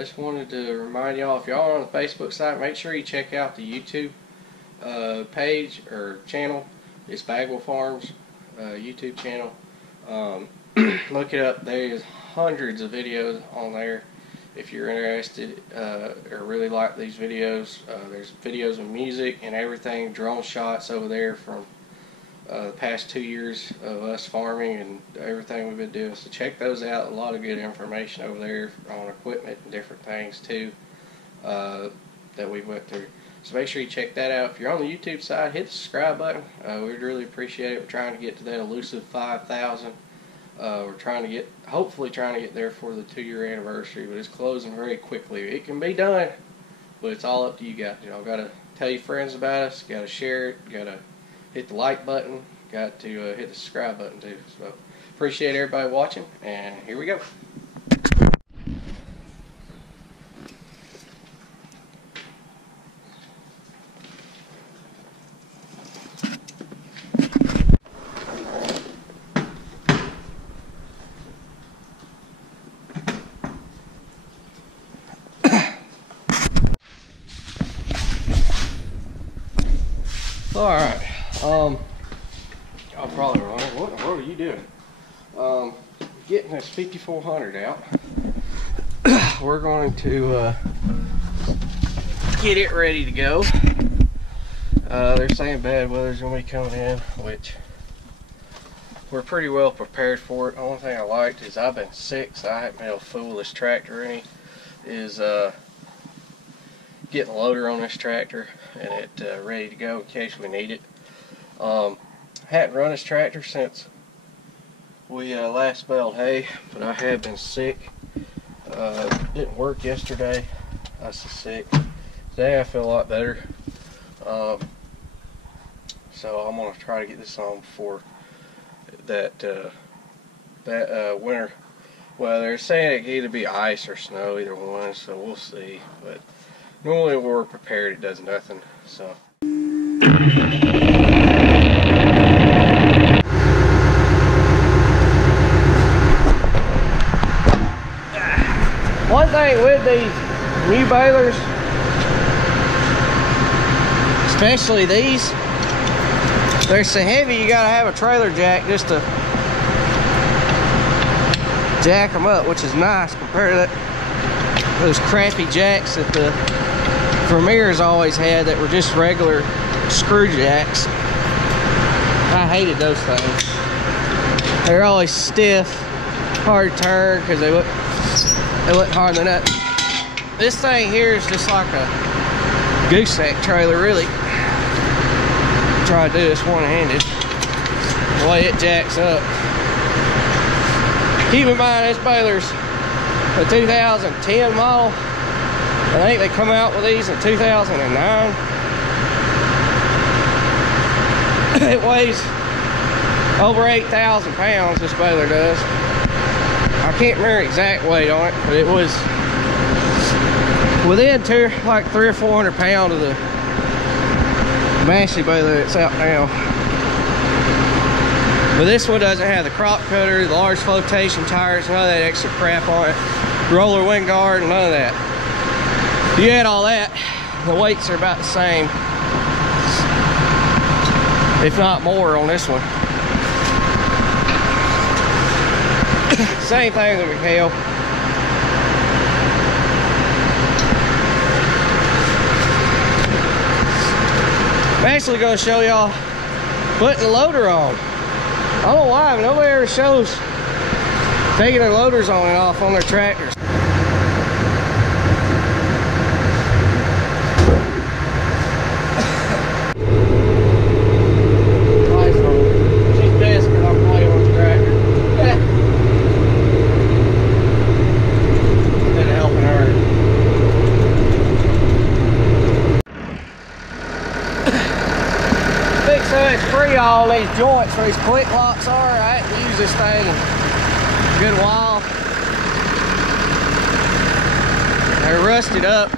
just wanted to remind y'all, if y'all are on the Facebook site, make sure you check out the YouTube page or channel. It's Bagwell Farms YouTube channel. Look it up. There's hundreds of videos on there. If you're interested or really like these videos, there's videos of music and everything, drone shots over there from the past 2 years of us farming and everything we've been doing. So check those out. A lot of good information over there on equipment and different things too that we went through. So make sure you check that out. If you're on the YouTube side, hit the subscribe button. We'd really appreciate it. We're trying to get to that elusive 5,000. We're trying to get, hopefully trying to get there for the 2-year anniversary, but it's closing very quickly. It can be done, but it's all up to you guys. You know, got to tell your friends about us, got to share it, got to hit the like button, got to hit the subscribe button too. So appreciate everybody watching, and here we go. Alright, y'all probably wondering, what in the world are you doing? Getting this 5400 out. We're going to get it ready to go. They're saying bad weather's going to be coming in, which we're pretty well prepared for it. The only thing I liked is I've been sick, so I haven't been able to fool this tractor any, is getting a loader on this tractor and it ready to go in case we need it. Hadn't run this tractor since we last baled hay, but I have been sick. Didn't work yesterday. I was sick. Today I feel a lot better. So I'm gonna try to get this on before that winter. Well, they're saying it can either be ice or snow, either one, so we'll see. But normally when we're prepared, it does nothing. So. One thing with these new balers, especially these, they're so heavy you gotta have a trailer jack just to jack them up, which is nice compared to those crappy jacks that the Vermeer's always had that were just regular screw jacks. I hated those things. They're always stiff, hard to turn because they look hard than that. This thing here is just like a gooseneck trailer, really. Try to do this one-handed. The way it jacks up. Keep in mind, this baler's a 2010 model. I think they come out with these in 2009. It weighs over 8,000 pounds, this baler does. I can't remember exact weight on it, but it was within like 300 or 400 pounds of the Massey baler that's out now. But this one doesn't have the crop cutter, the large flotation tires, none of that extra crap on it. Roller wind guard, none of that. If you add all that, the weights are about the same, if not more on this one. Same thing with McHale. I'm actually going to show y'all putting the loader on. I don't know why, but nobody ever shows taking their loaders on and off on their tractors. All these joints where these quick locks are. I haven't used this thing in a good while. They're rusted up,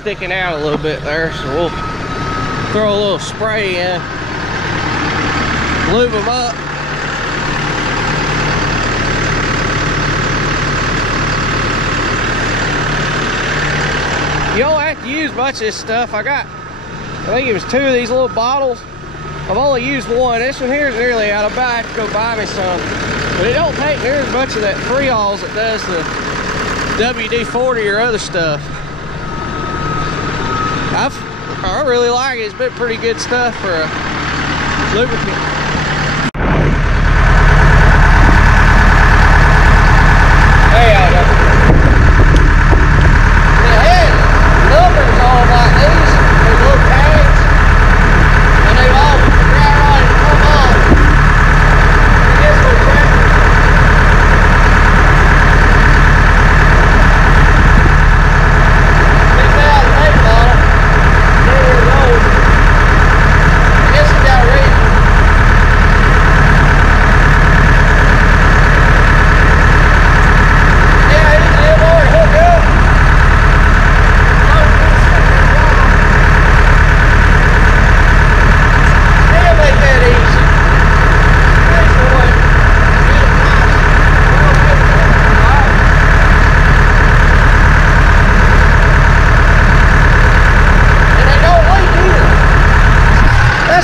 sticking out a little bit there, so we'll throw a little spray in, lube them up. You don't have to use much of this stuff. I think it was 2 of these little bottles. I've only used 1. This one here is nearly out. I might have to go buy me some. But it don't take near as much of that freon as it does the WD-40 or other stuff. I really like it. It's been pretty good stuff for a lubricant. Hey, I got the head numbers all like these little tags, and they all dry right and come off. This little tractor.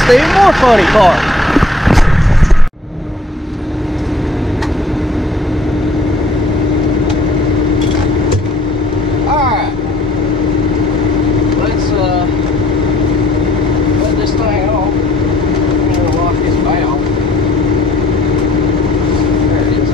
The even more funny part. Alright. Let's let this thing off. I'm gonna lock this valve. There it is.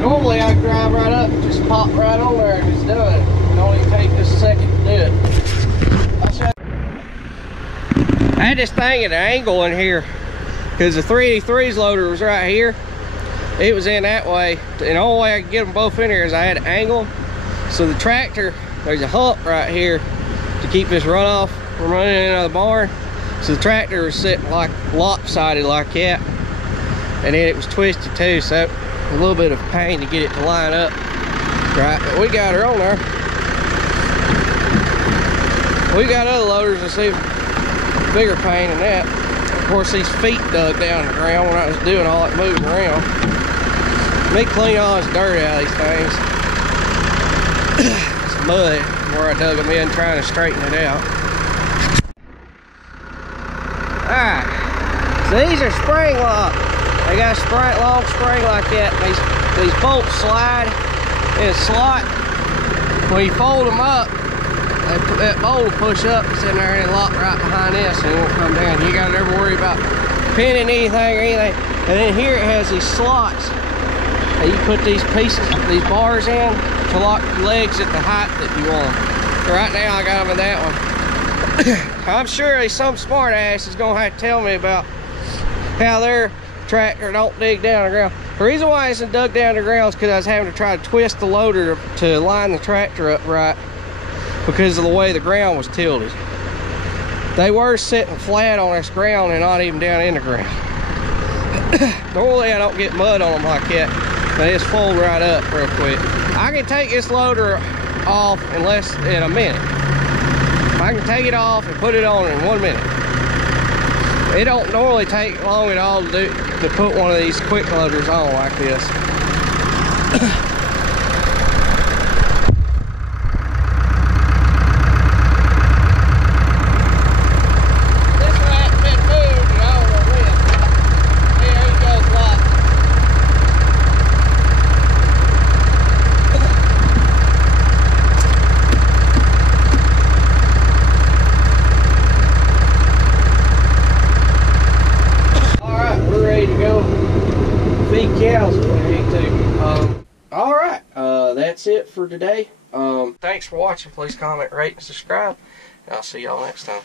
Normally I drive right up, just pop right on there and it's done. It only take just a second to do it. I had this thing at an angle in here because the 383's loader was right here. It was in that way. And the only way I could get them both in here is I had an angle. So the tractor, there's a hump right here to keep this runoff from running into the barn. So the tractor was sitting like lopsided like that. And then it was twisted too, so a little bit of pain to get it to line up. Right, but we got her on there. We got other loaders that see bigger pain than that. Of course, these feet dug down in the ground when I was doing all that moving around. Let me clean all this dirt out of these things. It's mud where I dug them in trying to straighten it out. Alright, so these are spring locks. They got a long spring like that. These bolts slide in a slot. When you fold them up, that bolt will push up, it's in there and it lock right behind this and it won't come down. You gotta never worry about pinning anything or anything. And then here it has these slots. And you put these pieces, these bars in to lock your legs at the height that you want. So right now I got them in that one. I'm sure there's some smart ass is gonna have to tell me about how their tractor don't dig down the ground. The reason why it isn't dug down the ground is because I was having to try to twist the loader to line the tractor up right because of the way the ground was tilted. They were sitting flat on this ground and not even down in the ground. Normally I don't get mud on them like that. They just fold right up real quick. I can take this loader off in less than a minute. I can take it off and put it on in 1 minute. It don't normally take long at all to put one of these quick loaders on like this. That's it for today. Thanks for watching. Please comment, rate, and subscribe. And I'll see y'all next time.